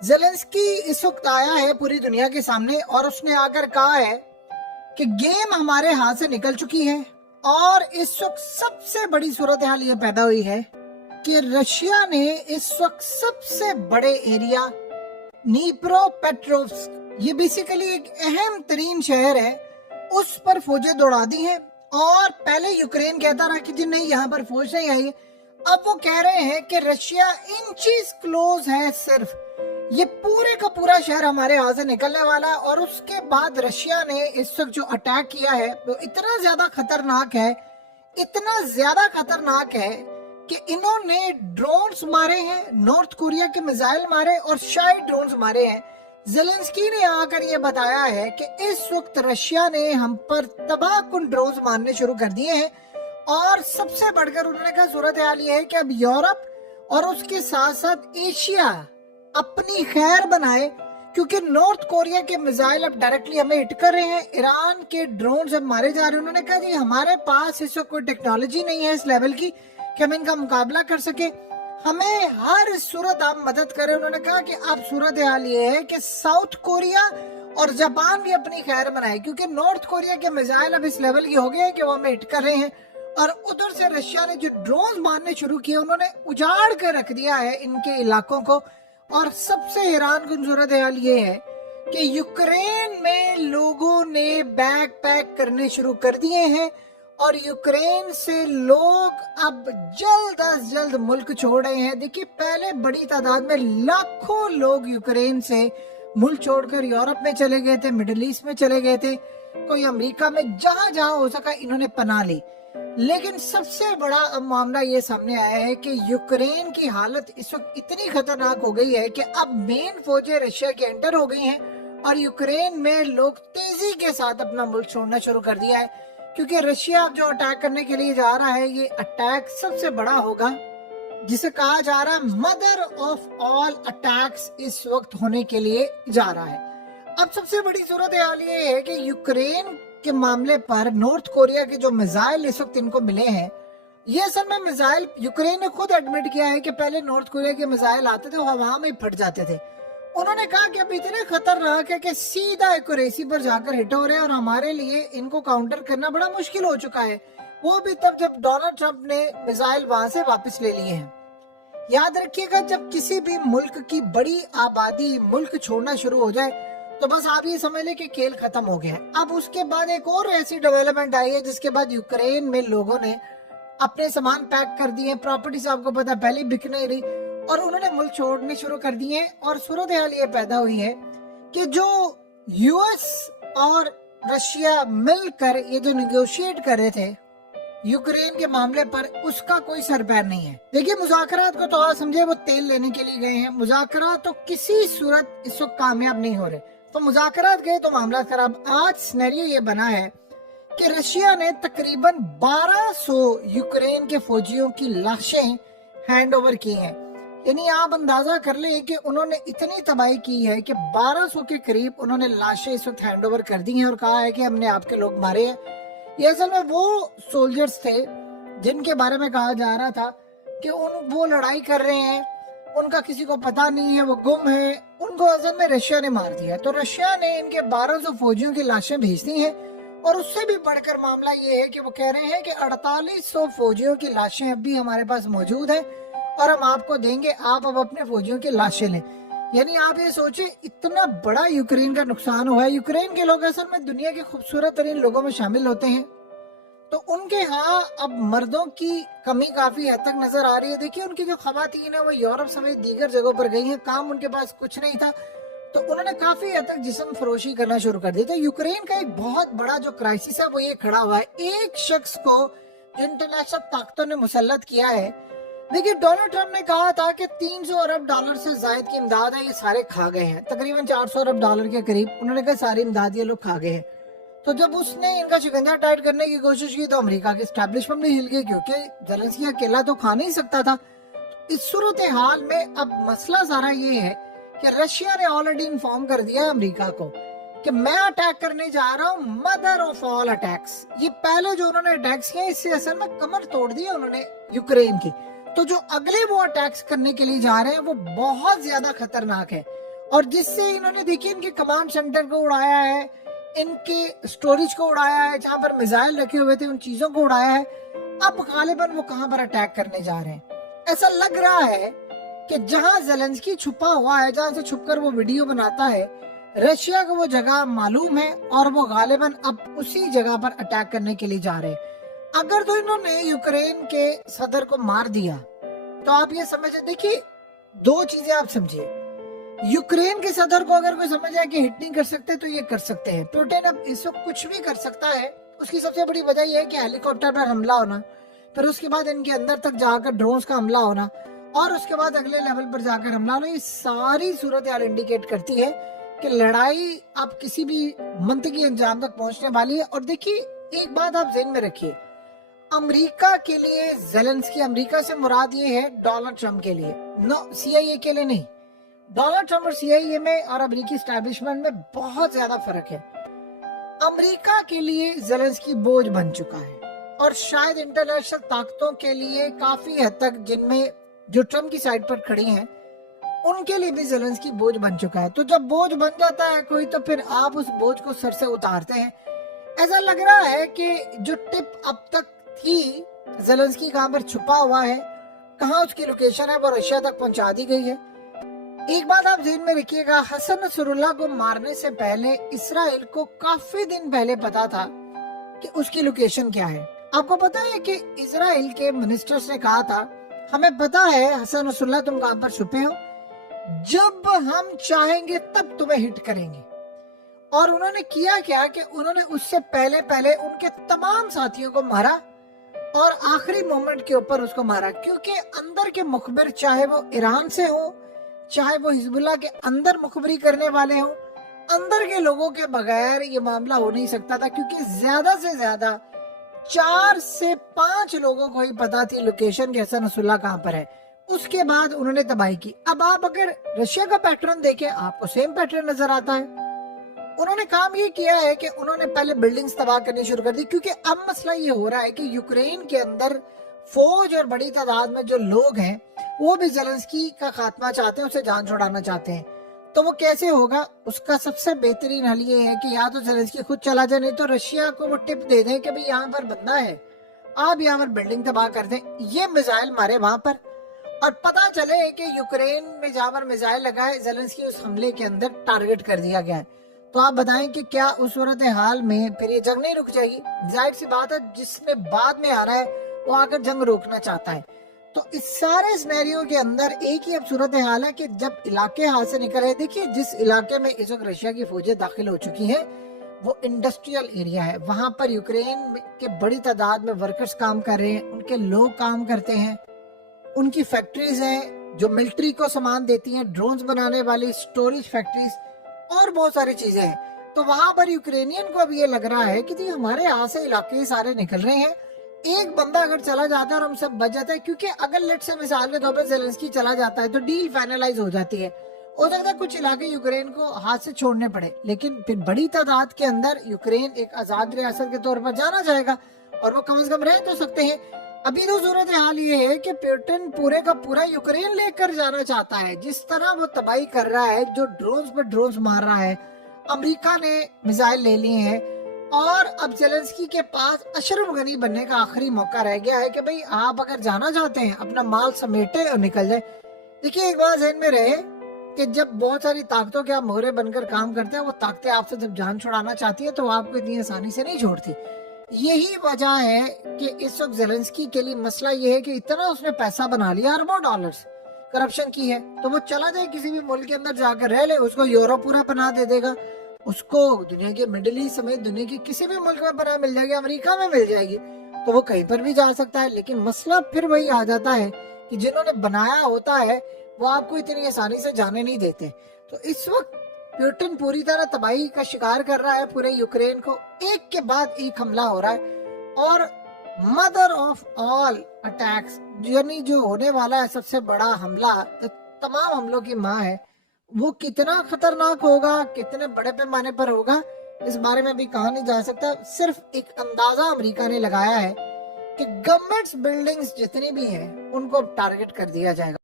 Zelensky इस वक्त आया है पूरी दुनिया के सामने और उसने आकर कहा है कि गेम हमारे हाथ से निकल चुकी है और इस वक्त सबसे बड़ी सूरत हाल ये पैदा हुई है कि रशिया ने इस वक्त सबसे बड़े एरिया नीप्रोपेट्रोव्स्क, ये बेसिकली एक अहम तरीन शहर है, उस पर फौजें दौड़ा दी हैं। और पहले यूक्रेन कहता रहा कि जी नहीं, यहाँ पर फौज नहीं आई। अब वो कह रहे हैं कि रशिया इंचेस क्लोज है, सिर्फ ये पूरे का पूरा शहर हमारे हाथ से निकलने वाला है। और उसके बाद रशिया ने इस वक्त जो अटैक किया है वो इतना ज्यादा खतरनाक है, इतना ज्यादा खतरनाक है कि इन्होंने ड्रोन्स मारे हैं, नॉर्थ कोरिया के मिसाइल मारे और शायद ड्रोन्स मारे हैं। ज़ेलेंस्की ने आकर ये बताया है कि इस वक्त रशिया ने हम पर तबाहकुन ड्रोन्स मारने शुरू कर दिए हैं। और सबसे बढ़कर उन्होंने कहा सूरत हाल ये है कि अब यूरोप और उसके साथ साथ एशिया अपनी खैर बनाए, क्योंकि नॉर्थ कोरिया के मिसाइल अब डायरेक्टली हमें हिट कर रहे हैं, ईरान के ड्रोन अब मारे जा रहे हैं। उन्होंने कहा जी हमारे पास इस वक्त कोई टेक्नोलॉजी नहीं है इस लेवल की कि हम इनका मुकाबला कर सके, हमें हर सूरत आप मदद करें। उन्होंने कहा कि अब सूरत हाल ये है कि साउथ कोरिया और जापान भी अपनी खैर बनाए, क्योंकि नॉर्थ कोरिया के मिसाइल अब इस लेवल की हो गए हैं कि वो हमें हिट कर रहे हैं। और उधर से रशिया ने जो ड्रोन मारने शुरू किए, उन्होंने उजाड़ कर रख दिया है इनके इलाकों को। और सबसे हैरानकुन सूरत हाल ये है कि यूक्रेन में लोगों ने बैग पैक करने शुरू कर दिए हैं और यूक्रेन से लोग अब जल्द अज जल्द मुल्क छोड़ रहे हैं। देखिए, पहले बड़ी तादाद में लाखों लोग यूक्रेन से मुल्क छोड़कर यूरोप में चले गए थे, मिडिल ईस्ट में चले गए थे, कोई अमेरिका में, जहां जहां हो सका इन्होंने पनाह ली। लेकिन सबसे बड़ा अब मामला ये सामने आया है कि यूक्रेन की हालत इस वक्त इतनी खतरनाक हो गई है कि अब मेन फौजें रशिया की एंटर हो गई हैं और यूक्रेन में लोग तेजी के साथ अपना मुल्क छोड़ना शुरू कर दिया है, क्योंकि रशिया अब जो अटैक करने के लिए जा रहा है, ये अटैक सबसे बड़ा होगा, जिसे कहा जा रहा है मदर ऑफ ऑल अटैक्स इस वक्त होने के लिए जा रहा है। अब सबसे बड़ी सूरत हाल ये है कि यूक्रेन के मामले पर नॉर्थ कोरिया के जो मिसाइल इस वक्त इनको मिले हैं, ये असल में मिसाइल यूक्रेन ने खुद एडमिट किया है कि पहले नॉर्थ कोरिया के मिसाइल आते थे वो हवा में फट जाते थे। उन्होंने कहा कि अब इतने खतरनाक है कि सीधा एक्यूरेसी पर जाकर हिट हो रहे हैं और हमारे लिए इनको काउंटर करना बड़ा मुश्किल हो चुका है। वो भी तब जब डोनाल्ड ट्रंप ने मिसाइल वहां से वापस ले लिए हैं। याद रखिएगा, जब किसी भी मुल्क की बड़ी आबादी मुल्क छोड़ना शुरू हो जाए तो बस आप ये समझ लें कि खेल खत्म हो गया है। अब उसके बाद एक और ऐसी डेवलपमेंट आई है जिसके बाद यूक्रेन में लोगों ने अपने सामान पैक कर दिए, प्रॉपर्टीज आपको पता पहले बिक नहीं रही, और उन्होंने मुल्क छोड़ने शुरू कर दिए। और सूरत हाल ये पैदा हुई है कि जो यूएस और रशिया मिलकर ये जो निगोशिएट कर रहे थे यूक्रेन के मामले पर, उसका कोई सर पैर नहीं है। देखिए, मुज़ाकरात को तो आप समझे वो तेल लेने के लिए गए हैं, मुज़ाकरात तो किसी सूरत इस वक्त कामयाब नहीं हो रहे, तो मुज़ाकरात गए तो मामला खराब। आज सिनेरियो ये बना है कि रशिया ने तकरीबन 1200 यूक्रेन के फौजियों की लाशें हैंड ओवर की हैं। यानी आप अंदाजा कर ले कि उन्होंने इतनी तबाही की है कि 1200 के करीब उन्होंने लाशें इस वक्त हैंड ओवर कर दी हैं और कहा है कि हमने आपके लोग मारे हैं। ये असल में वो सोल्जर्स थे जिनके बारे में कहा जा रहा था कि वो लड़ाई कर रहे हैं, उनका किसी को पता नहीं है, वो गुम है, उनको असल में रशिया ने मार दिया। तो रशिया ने इनके 1200 फौजियों की लाशें भेज दी हैं। और उससे भी बढ़कर मामला ये है कि वो कह रहे हैं कि 4800 फौजियों की लाशें अब भी हमारे पास मौजूद है और हम आपको देंगे, आप अब अपने फौजियों की लाशें लें। यानी आप ये सोचे, इतना बड़ा यूक्रेन का नुकसान हुआ है। यूक्रेन के लोग असल में दुनिया के खूबसूरत तरीन लोगों में शामिल होते हैं, तो उनके यहाँ अब मर्दों की कमी काफी हद तक नजर आ रही है। देखिए, उनकी जो खवातीन है वो यूरोप समेत दीगर जगहों पर गई हैं, काम उनके पास कुछ नहीं था, तो उन्होंने काफी हद तक जिस्म फरोशी करना शुरू कर दिया। तो यूक्रेन का एक बहुत बड़ा जो क्राइसिस है वो ये खड़ा हुआ है, एक शख्स को जो इंटरनेशनल ताकतों ने मुसल्लत किया है। देखिए, डोनाल्ड ट्रंप ने कहा था कि 300 अरब डॉलर से ज्यादा की इमदाद है, ये सारे खा गए हैं, तकरीबन 400 अरब डॉलर के करीब उन्होंने कहा सारी इमदाद ये लोग खा गए हैं। तो जब उसने इनका शिकंजा टाइट करने की कोशिश की तो अमेरिका की एस्टैब्लिशमेंट भी हिल गई, क्योंकि ज़ेलेंस्की अकेला तो खा नहीं सकता था। इस सूरत हाल में अब मसला सारा ये है कि रशिया ने ऑलरेडी इन्फॉर्म कर दिया अमेरिका को कि मैं अटैक करने जा रहा हूँ, मदर ऑफ ऑल अटैक्स। ये पहले जो उन्होंने अटैक्स किए इससे असल में कमर तोड़ दी उन्होंने यूक्रेन की। तो जो अगले वो अटैक्स करने के लिए जा रहे हैं वो बहुत ज्यादा खतरनाक है। और जिससे इन्होंने देखिए इनके कमांड सेंटर को उड़ाया है, इनके स्टोरेज को उड़ाया है, जहां पर मिसाइल रखे हुए थे उन चीजों को उड़ाया है। अब गालिबन वो कहां पर अटैक करने जा रहे हैं? ऐसा लग रहा है कि जहां ज़ेलेंस्की छुपा हुआ है, जहां से छुपकर वो वीडियो बनाता है, रशिया को वो जगह मालूम है और वो गालिबन अब उसी जगह पर अटैक करने के लिए जा रहे हैं। अगर तो इन्होंने यूक्रेन के सदर को मार दिया तो आप ये समझे, देखिए दो चीजें आप समझिए। यूक्रेन के सदर को अगर कोई समझ जाए कि हिट नहीं कर सकते तो ये कर सकते हैं। पुतिन अब इस वक्त कुछ भी कर सकता है। उसकी सबसे बड़ी वजह यह है कि हेलीकॉप्टर पर हमला होना, फिर उसके बाद इनके अंदर तक जाकर ड्रोन्स का हमला होना, और उसके बाद अगले लेवल पर जाकर हमला होना। ये सारी सूरत हाल इंडिकेट करती है कि लड़ाई अब किसी भी मंतकी अंजाम तक पहुंचने वाली है। और देखिए एक बात आप ज़हन में रखिए, अमेरिका के लिए ज़ेलेंस्की, अमेरिका से मुराद ये है डोनाल्ड ट्रंप के लिए, नो CIA के लिए नहीं। डोनाल्ड ट्रंप और CIA में और अमेरिकी एस्टैब्लिशमेंट में बहुत ज्यादा फर्क है। अमेरिका के लिए ज़ेलेंस्की बोझ बन चुका है और शायद इंटरनेशनल ताकतों के लिए काफी हद तक, जिनमें जो ट्रंप की साइड पर खड़ी हैं, उनके लिए भी ज़ेलेंस्की बोझ बन चुका है। तो जब बोझ बन जाता है कोई, तो फिर आप उस बोझ को सर से उतारते हैं। ऐसा लग रहा है कि जो टिप अब तक थी ज़ेलेंस्की कहां पर छुपा हुआ है, कहां उसकी लोकेशन है, वो रशिया तक पहुंचा दी गई है। एक बात आप ज़हन में रखिएगा, हसन नसरुल्लाह को मारने से पहले इसराइल को काफी दिन पहले पता था कि उसकी लोकेशन क्या है। आपको पता है कि इसराइल के मिनिस्टर्स ने कहा था, हमें पता है हसन नसरुल्लाह तुम कहां पर छुपे हो, जब हम चाहेंगे तब तुम्हें हिट करेंगे। और उन्होंने किया क्या कि उन्होंने उससे पहले पहले उनके तमाम साथियों को मारा और आखिरी मोमेंट के ऊपर उसको मारा, क्योंकि अंदर के मुखबिर, चाहे वो ईरान से हो, चाहे वो हिजबुल्लाह के अंदर मुखबरी करने वाले हों, अंदर के लोगों के बगैर ये मामला हो नहीं सकता था। क्योंकि ज्यादा से ज्यादा 4 से 5 लोगों को ही पता थी लोकेशन के हसन नसरुल्लाह कहां पर है। उसके बाद उन्होंने तबाही की। अब आप अगर रशिया का पैटर्न देखें, आपको सेम पैटर्न नजर आता है। उन्होंने काम ये किया है कि उन्होंने पहले बिल्डिंग्स तबाह करनी शुरू कर दी, क्योंकि अब मसला ये हो रहा है कि यूक्रेन के अंदर फौज और बड़ी तादाद में जो लोग हैं वो भी ज़ेलेंस्की का खात्मा चाहते हैं, उसे जान छुड़ाना चाहते हैं। तो वो कैसे होगा? उसका सबसे बेहतरीन हल ये है कि या तो ज़ेलेंस्की खुद चला जाए, नहीं तो रशिया को वो टिप दे दें कि भाई यहाँ पर बंदा है, आप यहाँ पर बिल्डिंग तबाह कर दें, ये मिसाइल मारे वहां पर, और पता चले कि यूक्रेन में जहां पर मिसाइल लगाए ज़ेलेंस्की उस हमले के अंदर टारगेट कर दिया गया है। तो आप बताएं कि क्या उस सूरत हाल में फिर ये जंग नहीं रुक जाएगी? जाहिर सी बात है, जिसने बाद में आ रहा है वो आकर जंग रोकना चाहता है। तो इस सारे सिनेरियो के अंदर एक ही अब सूरत हाल है कि जब इलाके हाथ से निकल रहे, देखिए जिस इलाके में इस वक्त रशिया की फौजें दाखिल हो चुकी हैं वो इंडस्ट्रियल एरिया है। वहां पर यूक्रेन के बड़ी तादाद में वर्कर्स काम कर रहे हैं, उनके लोग काम करते हैं, उनकी फैक्ट्रीज हैं जो मिलिट्री को सामान देती हैं, ड्रोन्स बनाने वाली स्टोरेज फैक्ट्रीज और बहुत सारी चीजें हैं। तो वहां पर यूक्रेनियन को अब ये लग रहा है कि जी हमारे यहाँ से इलाके सारे निकल रहे हैं, एक बंदा अगर चला जाता है और हम सब बच जाते हैं, क्योंकि अगर लेट से मिसाल के तौर पर ज़ेलेंस्की चला जाता है तो डील फाइनलाइज हो जाती है। हो सकता है कुछ इलाके यूक्रेन को हाथ से छोड़ने पड़े, लेकिन फिर बड़ी तादाद के अंदर यूक्रेन एक आजाद रियासत के तौर पर जाना जाएगा और वो कम से कम रह तो सकते हैं। अभी तो सूरत हाल ये है कि पुतिन पूरे का पूरा यूक्रेन लेकर जाना चाहता है। जिस तरह वो तबाही कर रहा है, जो ड्रोन्स पर ड्रोन्स मार रहा है, अमेरिका ने मिसाइल ले लिए हैं और अब ज़ेलेंस्की के पास अशरफ गनी बनने का आखिरी मौका रह गया है कि भाई आप अगर जाना चाहते हैं अपना माल समेटे और निकल जाए। देखिए एक बात ज़हन में रहे कि जब बहुत सारी ताकतों के आप मोहरे बनकर काम करते हैं, वो ताकतें आपसे जब जान छुड़ाना चाहती है तो वो आपको इतनी आसानी से नहीं छोड़ती। यही वजह है कि इस वक्त ज़ेलेंस्की के लिए मसला ये है कि इतना उसने पैसा बना लिया, अरबों डॉलर्स करप्शन की है, तो वो चला जाए किसी भी मुल्क के अंदर जाकर रह ले, उसको यूरोप पूरा पनाह दे देगा, उसको दुनिया के मिडिल ईस्ट समेत दुनिया के किसी भी मुल्क में पनाह मिल जाएगी, अमेरिका में मिल जाएगी, तो वो कहीं पर भी जा सकता है। लेकिन मसला फिर वही आ जाता है कि जिन्होंने बनाया होता है वो आपको इतनी आसानी से जाने नहीं देते। तो इस वक्त पुतिन पूरी तरह तबाही का शिकार कर रहा है पूरे यूक्रेन को, एक के बाद एक हमला हो रहा है। और मदर ऑफ ऑल अटैक्स, यानी जो होने वाला है सबसे बड़ा हमला, तो तमाम हमलों की माँ है, वो कितना खतरनाक होगा, कितने बड़े पैमाने पर होगा, इस बारे में भी कहा नहीं जा सकता। सिर्फ एक अंदाजा अमेरिका ने लगाया है कि गवर्नमेंट्स बिल्डिंग्स जितनी भी हैं उनको टारगेट कर दिया जाएगा।